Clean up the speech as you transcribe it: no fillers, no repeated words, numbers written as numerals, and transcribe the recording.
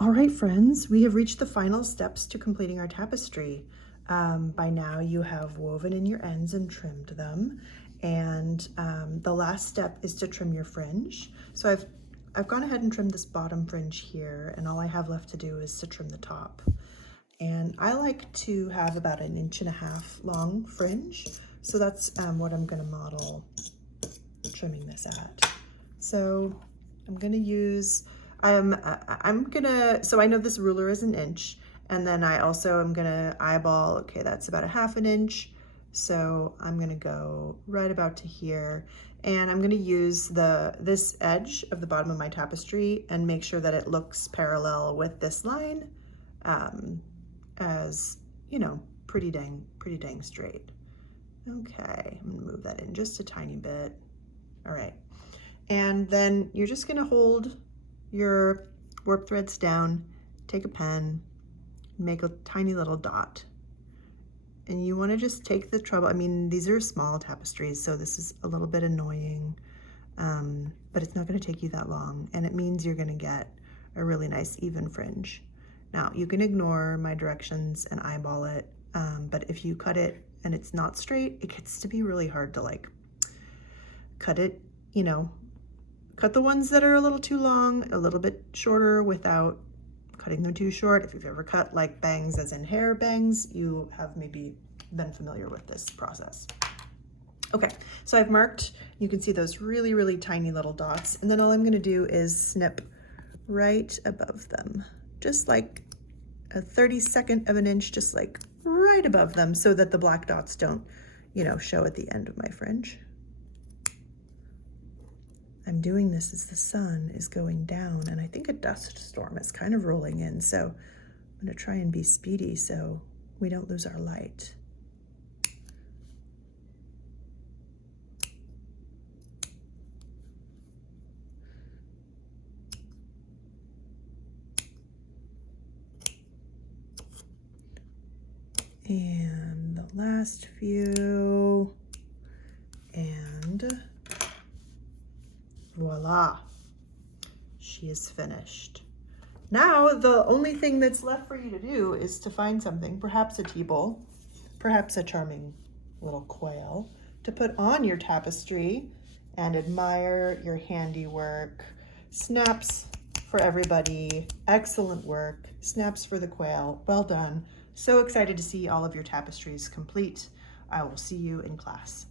All right, friends, we have reached the final steps to completing our tapestry. By now you have woven in your ends and trimmed them. And the last step is to trim your fringe. So I've gone ahead and trimmed this bottom fringe here, and all I have left to do is to trim the top. And I like to have about 1.5 inches long fringe. So that's what I'm gonna model trimming this at. So I'm gonna use, so I know this ruler is 1 inch, and then I also am gonna eyeball, okay, that's about 1/2 inch. So I'm gonna go right about to here, and I'm gonna use this edge of the bottom of my tapestry and make sure that it looks parallel with this line, as you know, pretty dang straight. Okay, I'm gonna move that in just a tiny bit. All right. And then you're just gonna hold your warp threads down, take a pen, make a tiny little dot. And you wanna just take the trouble, I mean, these are small tapestries, so this is a little bit annoying, but it's not gonna take you that long, and it means you're gonna get a really nice even fringe. Now, you can ignore my directions and eyeball it, but if you cut it and it's not straight, it gets to be really hard to like cut it, you know, cut the ones that are a little too long, a little bit shorter without cutting them too short. If you've ever cut like bangs, as in hair bangs, you have maybe been familiar with this process. Okay, so I've marked, you can see those really tiny little dots, and then all I'm gonna do is snip right above them, just like a 32nd of an inch, just like right above them, so that the black dots don't, you know, show at the end of my fringe. I'm doing this as the sun is going down, and I think a dust storm is kind of rolling in, so I'm going to try and be speedy so we don't lose our light. And the last few, and voila, she is finished. Now, the only thing that's left for you to do is to find something, perhaps a tea bowl, perhaps a charming little quail, to put on your tapestry and admire your handiwork. Snaps for everybody. Excellent work. Snaps for the quail. Well done. So excited to see all of your tapestries complete. I will see you in class.